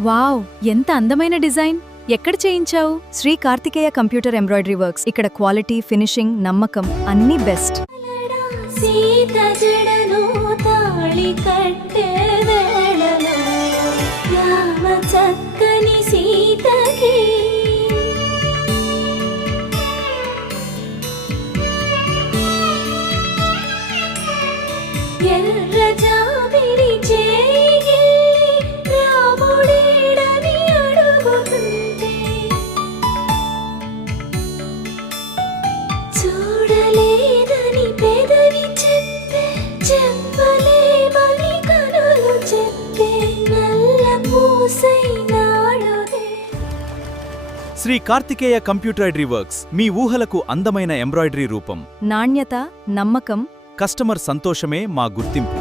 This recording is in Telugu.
వావ్, ఎంత అందమైన డిజైన్! ఎక్కడ చేయించావు? Shri Karthikeya computer embroidery works. ఇక్కడ క్వాలిటీ, ఫినిషింగ్, నమ్మకం అన్నీ బెస్ట్. సీత జడను తాళి కట్టే వేళలో రామ చక్కని సీతకి ఎర్ర జాబిలి చేయి రాముడేడని అడుగుతుంటే చూడలేదని పెదవి చెప్పే చెప్పలేమని కనులు చెప్పే నల్ల పూసైనాడుదే. శ్రీ కార్తికేయ కంప్యూటరైడరీ వర్క్స్ మీ ఊహలకు అందమైన ఎంబ్రాయిడరీ రూపం. నాణ్యత, నమ్మకం. కస్టమర్ సంతోషమే మా గుర్తింపు.